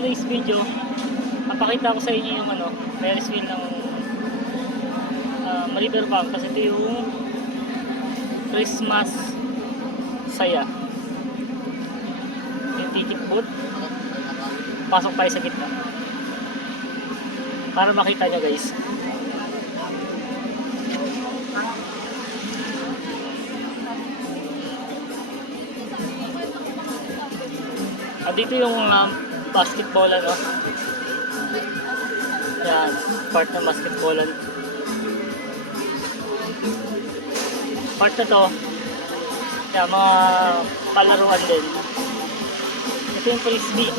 today's video, papakita ko sa inyo yung Ferris wheel ng Riverbank, kasi ito yung Christmas saya. Yung ticket booth, pasok tayo sa gitna para makita nyo guys. Dito yung basketball yan, part ng basketballan. Part na to yan, mga palaruan din. Ito yung frisbee.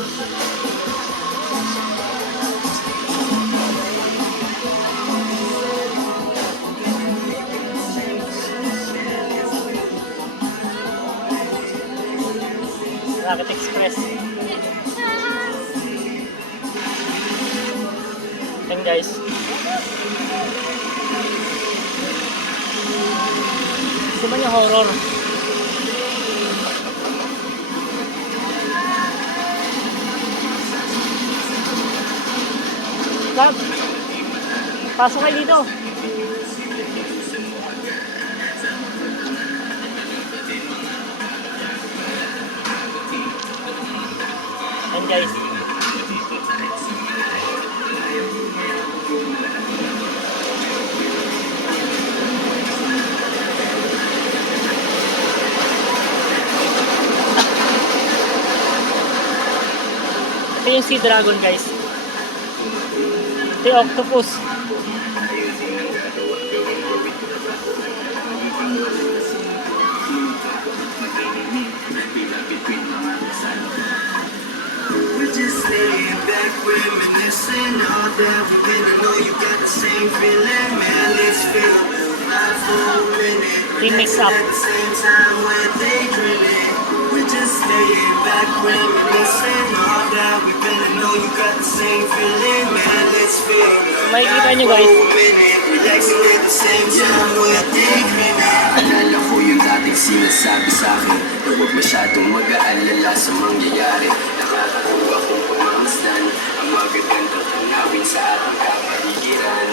Rocket Express. Yan guys. Gusto mo yung horror? Kap, pasok kayo dito. Yan guys. Ito yung Sea Dragon guys. Ito yung octopus. Just laying back, reminiscing all that we've been. I know you got the same feeling, man. Let's feel alive for a minute. Team mix up. At the same time, we're daydreaming. We're just laying back, reminiscing all that we've been. I know you got the same feeling, man. Let's feel alive Makikita nyo for guys. a minute. Relaxing at the same time, we're daydreaming. Alala ko yung dating sinasabi sa'kin na huwag masyadong mag-aalala sa mangyayari. Nakakatuwa kong pamamasdan ang magagandang tanawin sa ating kapaligiran.